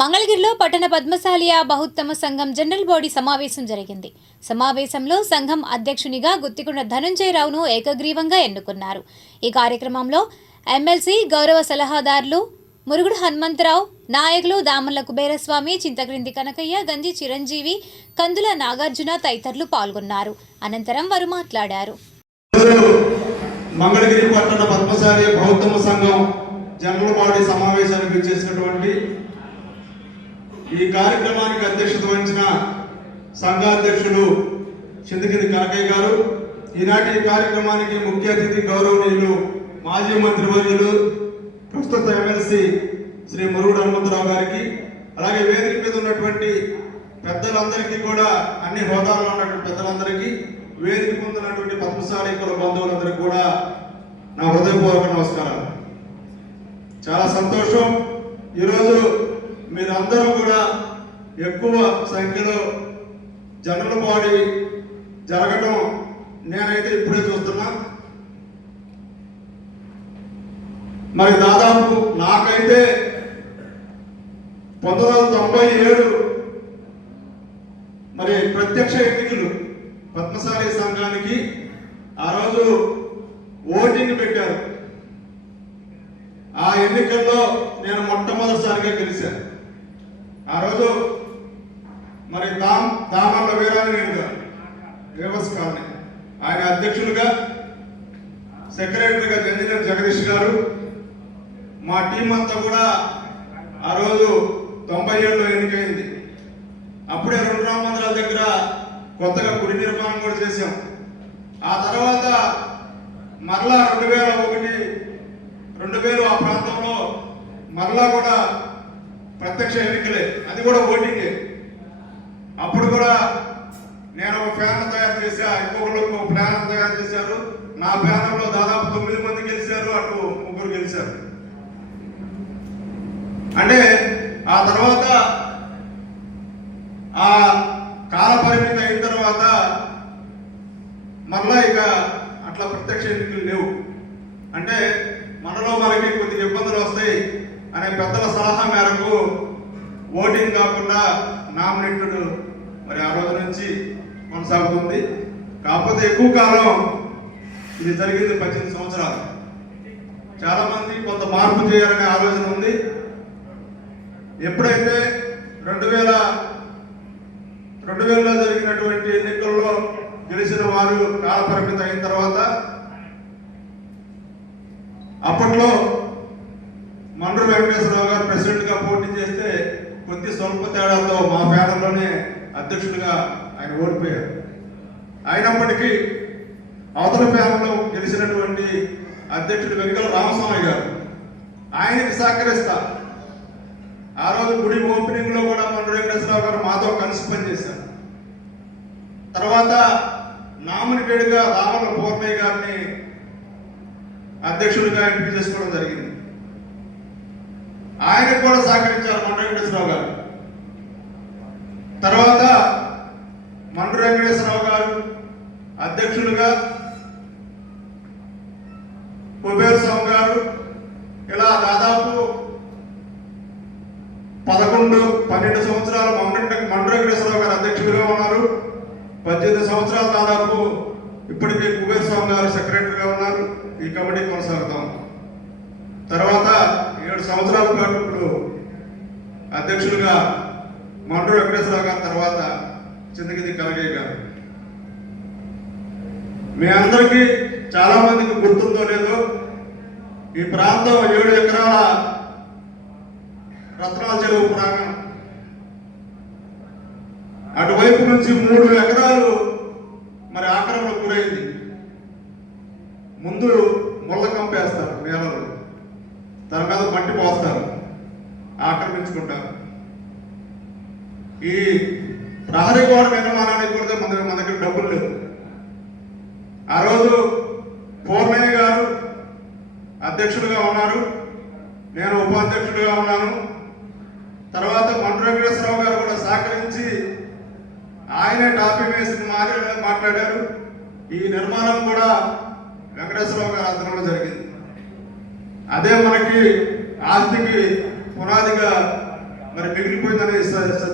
మంగళగిరిలో పట్టణ పద్మశాలియా బహుత్తమ సంఘం జనరల్ బాడీ సమావేశం జరిగింది. సమావేశంలో సంఘం అధ్యక్షునిగా గుత్తికొండ ధనంజయరావును ఏకగ్రీవంగా ఎన్నుకున్నారు. ఈ కార్యక్రమంలో ఎమ్మెల్సీ గౌరవ సలహాదారులు మురుగుడు హనుమంతరావు, నాయకులు దామర్ల కుబేరస్వామి, చింతక్రింది కనకయ్య, గంజి చిరంజీవి, కందుల నాగార్జున తదితరులు పాల్గొన్నారు. అనంతరం వారు మాట్లాడారు. మంగళగిరి పట్టణ పద్మశాలియా బహుత్తమ సంఘం జనరల్ బాడీ సమావేశానికి వచ్చేసినటువంటి ఈ కార్యక్రమానికి అధ్యక్షత వహించిన సంఘాధ్యక్షులు చింతకింది కనకయ్య గారు, ఈనాటి కార్యక్రమానికి ముఖ్య అతిథి గౌరవనీయులు మాజీ మంత్రివర్యులు ప్రస్తుత ఎమ్మెల్సీ శ్రీ మురుగుడు హనుమంతరావు గారికి, అలాగే వేదిక మీద ఉన్నటువంటి పెద్దలందరికీ కూడా, అన్ని హోదాల్లో ఉన్నటువంటి పెద్దలందరికీ, వేదిక పొందినటువంటి పద్మశాలి కుల బంధువులందరికీ కూడా నా హృదయపూర్వక నమస్కారాలు. చాలా సంతోషం. ఈరోజు మీరందరూ కూడా ఎక్కువ సంఖ్యలో జనరల్ బాడీ జరగడం నేనైతే ఇప్పుడే చూస్తున్నా. మరి దాదాపు నాకైతే 1997 మరి ప్రత్యక్ష ఎన్నికలు పద్మశాలి సంఘానికి ఆ రోజు ఓటింగ్ పెట్టారు. ఆ ఎన్నికల్లో నేను మొట్టమొదటిసారిగా గెలిచాను. ఆ రోజు మరి దామర్ల వీరాంజనేయులు గారు వేవస్ కాలనీ ఆయన అధ్యక్షులుగా, సెక్రటరీగా జంజినర్ జగదీష్ గారు, మా టీం అంతా కూడా ఆ రోజు 97లో ఎన్నికైంది. అప్పుడే 2 రామ మందిరాల దగ్గర కొత్తగా గుడి నిర్మాణం కూడా చేశాం. ఆ తర్వాత మరలా 2001-2000 ఆ ప్రాంతంలో మరలా కూడా ప్రత్యక్ష ఎన్నికలే, అది కూడా ఓటింగే. అప్పుడు కూడా నేను ఒక ప్యానల్ తయారు చేశా, ఇంకొకరు ఒక ప్లాన్ తయారు చేశారు. నా ప్యానల్లో దాదాపు 9 మంది గెలిచారు, అటు 3 గెలిచారు. అంటే ఆ తర్వాత ఆ కాల పరిమితి అయిన తర్వాత మరలా ఇక అట్లా ప్రత్యక్ష ఎన్నికలు లేవు. అంటే మనలో మనకి కొద్దిగా ఇబ్బందులు వస్తాయి అనే పెద్దల సలహా మేరకు ఓటింగ్ కాకుండా నామినేటెడ్ మరి ఆ రోజు నుంచి కొనసాగుతుంది. కాకపోతే ఎక్కువ కాలం ఇది జరిగింది 18 సంవత్సరాలు. చాలా మంది కొంత మార్పు చేయాలనే ఆలోచన ఉంది. ఎప్పుడైతే 2000లో జరిగినటువంటి ఎన్నికల్లో గెలిచిన వారు కాల పరిమితి అయిన తర్వాత, అప్పట్లో మండ్రు వెంకటేశ్వరరావు గారు ప్రెసిడెంట్ గా పోటీ చేస్తే కొద్ది స్వల్ప తేడాతో మా ప్యానల్లోనే అధ్యక్షుడిగా ఆయన ఓడిపోయారు. అయినప్పటికీ అవతల ప్యానల్లో గెలిచినటువంటి అధ్యక్షుడు వెంకల రామస్వామి గారు, ఆయనకి సహకరిస్తా ఆ రోజు గుడి ఓపెనింగ్ లో కూడా మండ్రు వెంకటేశ్వరరావు గారు మాతో కలిసి పనిచేశారు. తర్వాత నామినేటెడ్గా దామర్ల పూర్ణయ్య గారిని అధ్యక్షుడిగా ఎంపిక చేసుకోవడం జరిగింది. ఆయనకు కూడా సహకరించారు మండ్రు వెంకటేశ్వరరావు గారు. తర్వాత మండ్రు వెంకటేశ్వరరావు గారు అధ్యక్షులుగా, కుబేరస్వామి గారు, ఇలా దాదాపు 11-12 సంవత్సరాలు మండ్రు వెంకటేశ్వరరావు గారు అధ్యక్షులుగా ఉన్నారు. 18 సంవత్సరాలు దాదాపు ఇప్పటికే కుబేరస్వామి గారు సెక్రటరీగా ఉన్నారు. ఈ కమిటీ కొనసాగుతాం. తర్వాత 7 సంవత్సరాల పాటు ఇప్పుడు అధ్యక్షులుగా మండ్రు వెంకటేశ్వరరావు గారు, తర్వాత చింతకింది కనకయ్య గారు. మీ అందరికీ చాలా మందికి గుర్తుందో లేదో, ఈ ప్రాంతం 7 ఎకరాల రత్నాల చెరువు ప్రాంగణం, అటువైపు నుంచి 3 ఎకరాలు మరి ఆక్రమణకు గురైంది. ముందు ముళ్ళ కంపేస్తారు నేలలో, దాని మీద మట్టి పోస్తారు, ఆక్రమించుకుంటారు. ఈ ప్రహరీ గోడ నిర్మాణానికి కూడా మన దగ్గర డబ్బులు లేవు. ఆ రోజు పూర్ణయ్య గారు అధ్యక్షుడిగా ఉన్నారు, నేను ఉపాధ్యక్షుడిగా ఉన్నాను. తర్వాత మండ్రు వెంకటేశ్వరరావు గారు కూడా సహకరించి ఆయనే టాపిక్ వేసి మాట్లాడారు. ఈ నిర్మాణం కూడా వెంకటేశ్వరరావు గారి ఆధ్వర్యంలో జరిగింది. అదే మనకి ఆస్తికి పునాదిగా మరి మిగిలిపోయిందనే సత్యం